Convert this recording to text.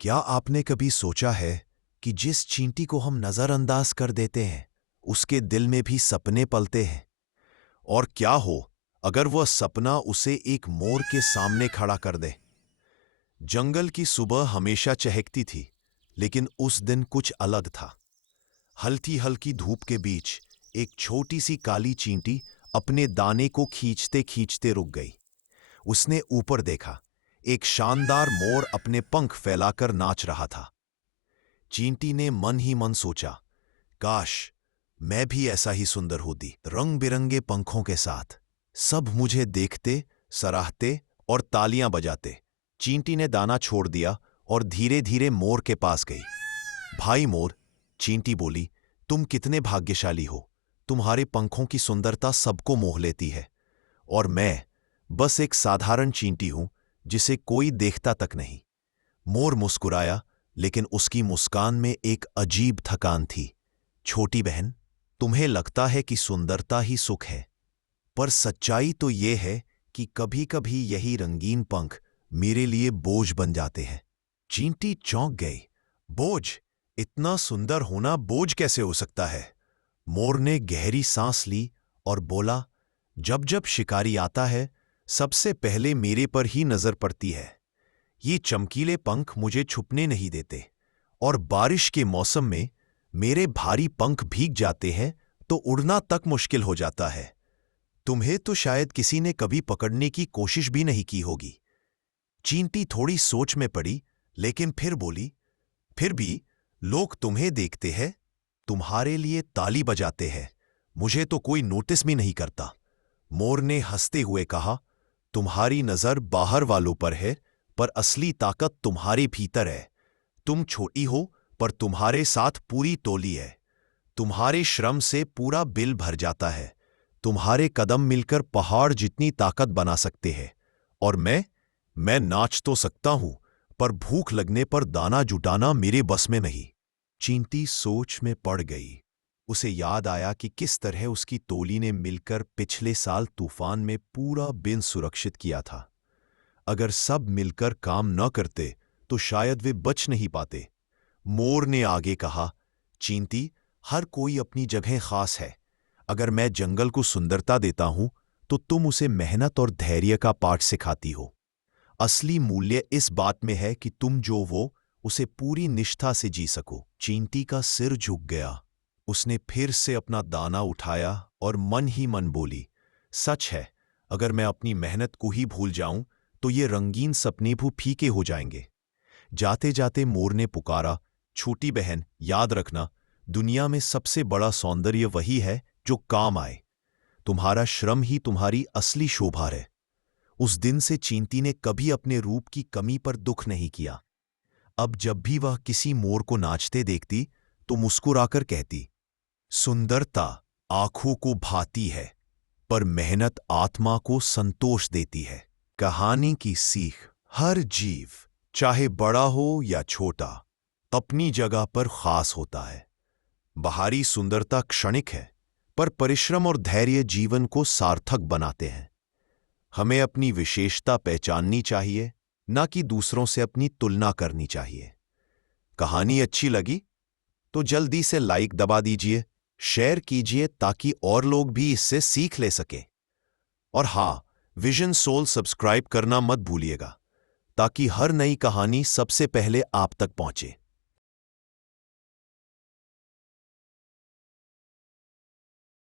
क्या आपने कभी सोचा है कि जिस चींटी को हम नजरअंदाज कर देते हैं उसके दिल में भी सपने पलते हैं? और क्या हो अगर वह सपना उसे एक मोर के सामने खड़ा कर दे? जंगल की सुबह हमेशा चहकती थी, लेकिन उस दिन कुछ अलग था। हल्की हल्की धूप के बीच एक छोटी सी काली चींटी अपने दाने को खींचते खींचते रुक गई। उसने ऊपर देखा। एक शानदार मोर अपने पंख फैलाकर नाच रहा था। चींटी ने मन ही मन सोचा, काश मैं भी ऐसा ही सुंदर होती, रंग बिरंगे पंखों के साथ। सब मुझे देखते, सराहते और तालियां बजाते। चींटी ने दाना छोड़ दिया और धीरे धीरे मोर के पास गई। भाई मोर, चींटी बोली, तुम कितने भाग्यशाली हो। तुम्हारे पंखों की सुंदरता सबको मोह लेती है, और मैं बस एक साधारण चींटी हूं जिसे कोई देखता तक नहीं। मोर मुस्कुराया, लेकिन उसकी मुस्कान में एक अजीब थकान थी। छोटी बहन, तुम्हें लगता है कि सुंदरता ही सुख है, पर सच्चाई तो ये है कि कभी कभी यही रंगीन पंख मेरे लिए बोझ बन जाते हैं। चींटी चौंक गई। बोझ? इतना सुंदर होना बोझ कैसे हो सकता है? मोर ने गहरी सांस ली और बोला, जब जब शिकारी आता है सबसे पहले मेरे पर ही नजर पड़ती है। ये चमकीले पंख मुझे छुपने नहीं देते, और बारिश के मौसम में मेरे भारी पंख भीग जाते हैं तो उड़ना तक मुश्किल हो जाता है। तुम्हें तो शायद किसी ने कभी पकड़ने की कोशिश भी नहीं की होगी। चींटी थोड़ी सोच में पड़ी, लेकिन फिर बोली, फिर भी लोग तुम्हें देखते हैं, तुम्हारे लिए ताली बजाते हैं, मुझे तो कोई नोटिस भी नहीं करता। मोर ने हंसते हुए कहा, तुम्हारी नजर बाहर वालों पर है, पर असली ताकत तुम्हारे भीतर है। तुम छोटी हो, पर तुम्हारे साथ पूरी टोली है। तुम्हारे श्रम से पूरा बिल भर जाता है। तुम्हारे कदम मिलकर पहाड़ जितनी ताकत बना सकते हैं। और मैं नाच तो सकता हूं, पर भूख लगने पर दाना जुटाना मेरे बस में नहीं। चींटी सोच में पड़ गई। उसे याद आया कि किस तरह उसकी टोली ने मिलकर पिछले साल तूफान में पूरा बिन सुरक्षित किया था। अगर सब मिलकर काम न करते तो शायद वे बच नहीं पाते। मोर ने आगे कहा, चींटी, हर कोई अपनी जगह खास है। अगर मैं जंगल को सुंदरता देता हूं तो तुम उसे मेहनत और धैर्य का पाठ सिखाती हो। असली मूल्य इस बात में है कि तुम जो वो उसे पूरी निष्ठा से जी सको। चींटी का सिर झुक गया। उसने फिर से अपना दाना उठाया और मन ही मन बोली, सच है, अगर मैं अपनी मेहनत को ही भूल जाऊं तो ये रंगीन सपने भी फीके हो जाएंगे। जाते जाते मोर ने पुकारा, छोटी बहन, याद रखना, दुनिया में सबसे बड़ा सौंदर्य वही है जो काम आए। तुम्हारा श्रम ही तुम्हारी असली शोभा है। उस दिन से चींटी ने कभी अपने रूप की कमी पर दुख नहीं किया। अब जब भी वह किसी मोर को नाचते देखती तो मुस्कुराकर कहती, सुंदरता आंखों को भाती है, पर मेहनत आत्मा को संतोष देती है। कहानी की सीख, हर जीव, चाहे बड़ा हो या छोटा, अपनी जगह पर खास होता है। बाहरी सुंदरता क्षणिक है, पर परिश्रम और धैर्य जीवन को सार्थक बनाते हैं। हमें अपनी विशेषता पहचाननी चाहिए, ना कि दूसरों से अपनी तुलना करनी चाहिए। कहानी अच्छी लगी तो जल्दी से लाइक दबा दीजिए, शेयर कीजिए ताकि और लोग भी इससे सीख ले सकें। और हाँ, विजन सोल सब्सक्राइब करना मत भूलिएगा, ताकि हर नई कहानी सबसे पहले आप तक पहुंचे।